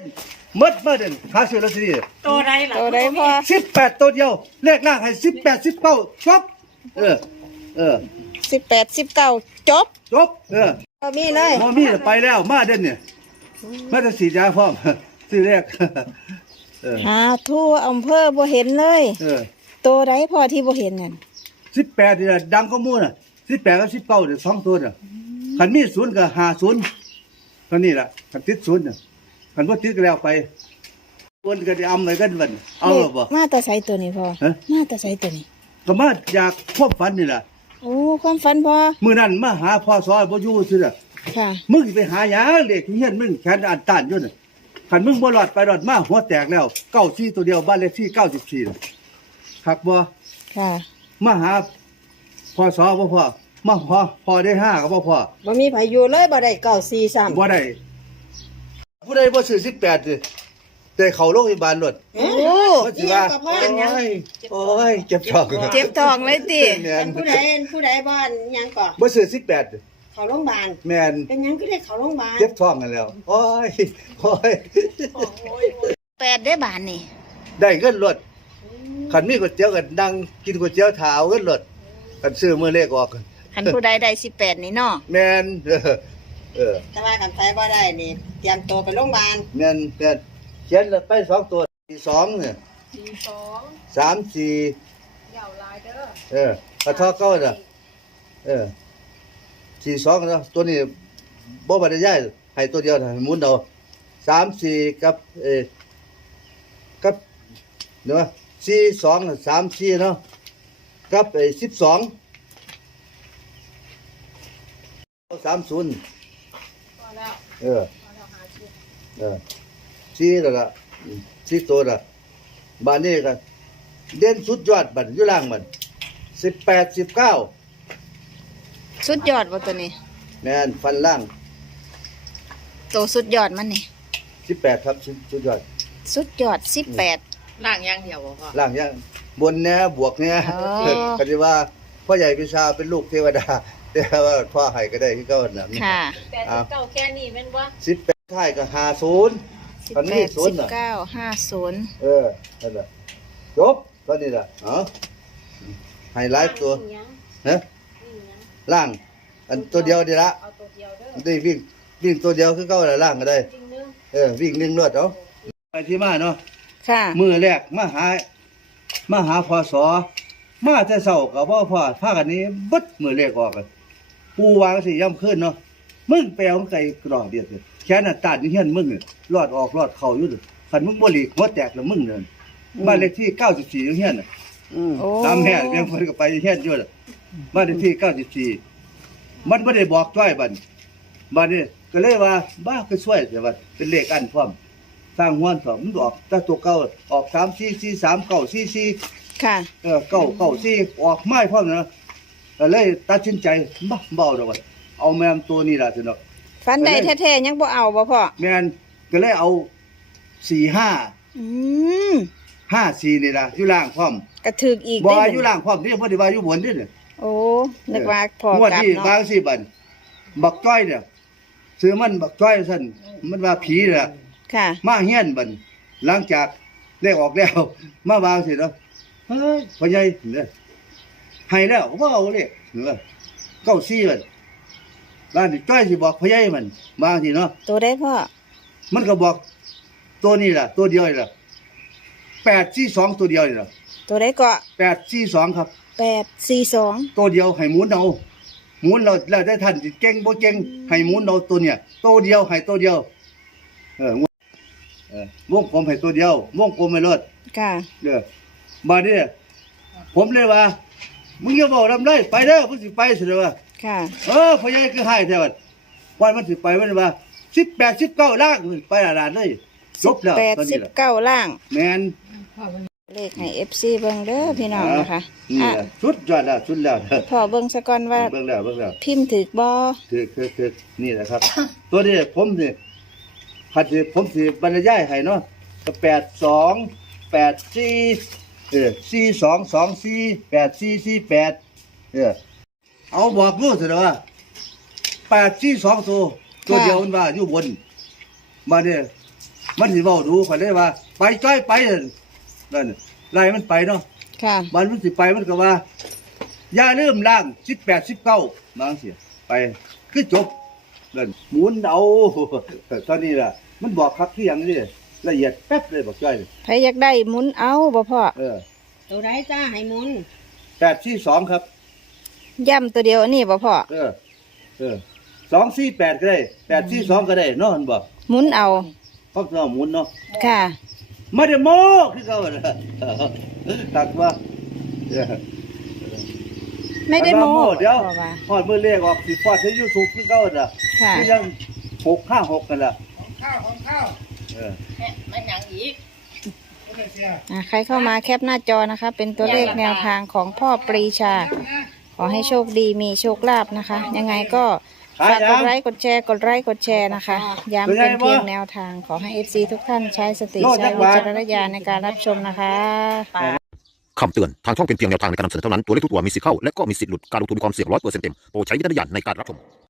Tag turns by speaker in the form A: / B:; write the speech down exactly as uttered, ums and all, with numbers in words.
A: มดมาเด่นหาซื้อลอตเตอรี่
B: ตัวใดล่ะ
C: ตัวใดพ่อ
A: สิบแปดตัวเดียวเลขล่างให้สิบแปดสิบเก้าจบเออเออ
C: สิบแปดสิบเก้าจบ
A: จบเออ
C: บ่มีเลย
A: มอมี่ไปแล้วมาเด่นเนี่ยมาจะสีดยาพร้อมซื้อเลขเออ
C: หาทั่วอำเภอบ่เห็นเลย
A: เออ
C: ตัวใดพ่อที่บ่เห็นนั่น
A: สิบแปดเนี่ยดังก็มู่น่ะสิบแปดกับสิบเก้าเนี่ยสองตัวน่ะขันมีศูนย์กับหาศูนย์เท่านี้แหละขันติดศูนย์น่ะขันว่าติดก็แล้วไปวนกันจะเอาไหนกันวันเอาหรอบ่
C: มาแต่ไสตัวนี้พ่อ
A: ฮะ
C: มาแต่ไสตัวนี้
A: ก็มาจากควบฝันนี่แหละ
C: โอ้ความฝันพ่อ
A: มื้อนั้นมาหาพ่อซอยบ่อยู่ซื่อน่ะ
C: ค่ะ
A: มึงสิไปหาหยังเด็กเฮียนมึงแขนอันต้านอยู่น่ะคันมึงบ่รอดไปรอดมาหัวแตกแล้วเก้าสี่ตัวเดียวบ้านเลขที่เก้าสิบสี่น่ะคักบ่
C: ค่ะ
A: มาหาพ่อซอบ่พ่อมาพอพอได้ห้าก็บ่พอ
B: บ่มีไผอยู่เลยบ่ได้เก้าสี่ซ้ำ
A: บ่ได้ผู้ใดบ่ซื้อสิบแปดสิได้เข้าโรงพยาบาลรถ
C: โอ้
A: ก็สิว่าโอ้ยโอ้ยเจ็บท้อง
C: เจ็บท้องเลยติ
A: แม่น
B: ผู้ใดผู้ใดบ่อนหยังก่อ
A: บ่ซื้อสิบแปด
B: เข้าโรงพยาบาล
A: แม่น
B: เป็นหยังก็ได้เข้าโรงพยาบาล
A: เจ็บท้องกันแล้ว โอ้ยโอ้ย
C: แปดได้บาทนี่
A: ได้เงินรถคันมีก๋วยเตี๋ยวกันนั่งกินก๋วยเตี๋ยวถาเอาเงินรถคันซื้อมื้อเลขออก
C: คันผู้ใดได้สิบแปดนี่เนาะ
A: แม่นเออเออ
B: แต่ว่ากันไปบ่ได้นี่เตรียมตัวไปโรงพยาบาล
A: แม่นแม่นเขียนแล้วไปสองตัวสี่สองเนี่ย
B: สี่สอง
A: สามสี่
B: ยาวลายเด้อ
A: เออกระทอเก้าน่ะเออสี่สองเนาะตัวนี้บ่บรรยายให้ตัวเดียวให้หมุนเอาสามสี่กับเออกับเนาะสี่สองสามสี่เนาะกับไอ้สิบสองสามศูนย์
B: พอแล้ว
A: เออ
B: พอแล้วหาชื่อ
A: เออสี่แล้วก็สี่ตัวละบ้านนี้ก็เด่นสุดยอดบัดอยู่ล่างมันสิบแปดสิบเก้า
C: สุดยอดบ่ตัวนี้
A: แม่นฟันล่าง
C: ตัวสุดยอดมันนี่
A: สิบแปดครับสุดยอด
C: สุดยอดสิบแปด
B: ล่างอย่างเดียวบ่พ่อ
A: ล่างยังบนแน่บวกเนี่ย
C: อ๋อ
A: ก็จะว่าพ่อใหญ่พิชาเป็นลูกเทวดา แต่ว่าพ่อให้ก็ได้ที่เก้าน่ะ
C: ค่ะ
B: แปดสิบเก้าแค่นี้แม่นบ่
A: สิบแปดท้ายก็ห้าศูนย์
C: สิบ
A: ตอน
C: แป
A: นี้
C: ด
A: ศูน
C: สิ
A: ย์
C: บ
A: น่ะ
C: เก้าห้าศูนย์
A: เออนั่นแหละจบตอนนี้ล่ะเอ๋อไฮไลท์ตัวฮะล่าง อันตัวเดียวดีละ
B: เอาตัวเดียวเด้อ
A: ได้วิ่งวิ่งตัวเดียวคือเก้าละล่างก็ได้
B: จริงนึง
A: เออวิ่งหนึ่งรวดเอาไปที่มาเนาะ
C: ค่ะ
A: มือแรกมาหามาหาพศมาแต่เช้ากับพ่อพ่อพากันนี้บัดมือแรกออกกันปูวางสิย่ำขึ้นเนาะมึงไปเอาไก่กรอกเดียวเลยแค่นั้นตาดอยู่เฮียนมึงเนี่ยรอดออกรอดเข้าอยู่เลยคันมึงบ่หลีกหัวแตกแล้วมึงเดินบ้านเลขที่เก้าสิบสี่อยู่เฮียนน่ะ
C: โอ้
A: ตามแม่เพียงเพิ่นก็ไปเฮียนอยู่ล่ะบ้านเลขที่เก้าสิบสี่มันบ่ได้บอกจ้อยบัดบัดนี้ก็เลยว่าบ้าคือช่วยแต่ว่าเป็นเลขอันพร้อมสร้างฮ้อนพร้อมมันออกแต่ตัวเก่าออกสาม สี่ สี่ สาม เก้า สี่ สี่
C: ค่ะ
A: เออเก้าเก้าสี่ออกไม้พร้อมนะก็เลยตัดสินใจบ่เบาดอกว่าเอาแม่มตัวนี้ล่ะสิเนาะ
C: ฟันได้แท้ๆยังบ่เอาบ่พ่อ
A: แม่นก็เลยเอาสี่ ห้า
C: อืม
A: ห้า สี่นี่ล่ะอยู่ล่างพร้อม
C: กระถึกอีก
A: บ่
C: ได้
A: อยู่ล่างพร้อมนี่บ่ได้ว่าอยู่บนนี่เนี่ย
C: โอ้นึกว่าพ่อง
A: วด
C: กลับ
A: ที่บา
C: เนาะ
A: งสิบันบักจ้อยเนี่ยซื้อมันบักจ้อยซั่นมันว่าผีน่ะ
C: ค่ะ
A: มาเฮียนบัดหลังจากได้ออกแล้ว มาวางสิเนาะเฮ้ยพ่อใหญ่เนี่ยให้แล้วบ่เอาเลยเออเก้าสี่บัดบ้านนี่จ้อยสิบอกพ่อใหญ่มันวางสิเนาะ
C: ตัวได้พ่อ
A: มันก็บอกตัวนี้ล่ะ ตัวเดียวนี่ล่ะแปด สี่ สองตัวเดียวนี่ล่ะ
C: ตัวได้ก็
A: แปด สี่ สองครับ
C: แปดสี่สอง
A: ตัวเดียวให้หมุนเอาหมุนเราแล้วได้ท่านสิเก่งบ่เก่งให้หมุนเอาตัวเนี่ยตัวเดียวให้ตัวเดียวเออเออวงกลมให้ตัวเดียววงกลมให้รถ
C: ค่ะ
A: เด้อมาเด้อผมเลยว่ามึงอย่าบอกนำเลยไปเด้อมึงสิไปสิเด้อว่า
C: ค่ะ
A: เออพ่อใหญ่คือให้แท้ว่าวันมันสิไปมันว่าสิบแปด สิบเก้าล้านไปอาดานเลยจ
C: สิ
A: บบ แล้ว
C: แปด
A: ตอน
C: สิ
A: นี้
C: บ
A: ล่ะ
C: เก้าล่าง
A: แม่น
C: เลขให้เอฟซีเบิ่งเด้อพี่น้องนะคะ
A: นี่
C: อ่ะ
A: แหละสุดยอดแล้วสุดแล้ว
C: พ่อเบิ่งซะก่อนว่า
A: เบิ่งแล้วเบิ่งแล้ว
C: พิมพ์ถึกบ่
A: คือคือคือนี่แหละครับ ตัวนี้ผมนี่หัดสิผมสิบรรยายให้เนาะก็แปดสองแปดสี่เออสี่สองสองสี่แปดสี่สี่แปดเออเอาบอกรู้สิว่าแปดสี่สองตัวตัวเดียวมันว่าอยู่บนมาเนี่ยมันสิเว้าดูข่อยเลยว่า ไปจ้อยไปนั่นนั่นไล่มันไปเนาะ
C: ค่ะ
A: มันมันสิไปมันก็ว่าอย่าลืมล้างสิบแปด สิบเก้าบางเสียไปคือจบนั่นหมุนเอาตอนนี้ล่ะ มันบอกคักที่อย่างนี้ละเอียดแป๊บเลยบอกจ้อย
C: ใครอยากได้หมุนเอาบ่พ่อ
A: เออ
B: ตัวไรจ้าให้หมุน
A: แปดสี่สองครับ
C: ย่ำตัวเดียวอันนี้บ่พ่อ
A: เออ เออสองสี่แปดก็ได้แปดสี่สองก็ได้เนาะมันบอก
C: หมุนเอา
A: เพราะเราหมุนเนาะ
C: ค่ะ
A: มาเดโมคือเขาน่ะตักว่าเออ
C: ไม่ได้โม้
A: เดี๋ยว
C: พ่อว่า
A: พอดมือเลขออกสิพอดในยูทูบคือเขาน่ะ
C: ค่ะ
A: คือยังหกห้าหกกันล่ะ
D: ของข้าวของข้าว
A: เออ
B: มันหยังอีก
D: ไม่ได้เสีย
C: อ่ะใครเข้ามาแคปหน้าจอนะคะ เป็นตัวเลขแนวทางของพ่อปรีชา ขอให้โชคดีมีโชคลาภนะคะ ยังไงก็ฝากกดไลค์กดแชร์กดไลค์กดแชร์นะคะย้ำเป็นเพียงแนวทางขอให้ เอฟ ซี ทุกท่านใช้สติใช้วิจารณญาณในการรับชมนะคะ
E: คำเตือน ทางช่องเป็นเพียงแนวทางในการนำเสนอเท่านั้น ตัวเลขทุกตัวมีสิทธิ์เข้า และก็มีสิทธิ์หลุด การลงทุนมีความเสี่ยงร้อยเปอร์เซ็นต์เต็ม โปรดใช้วิจารณญาณในการรับชม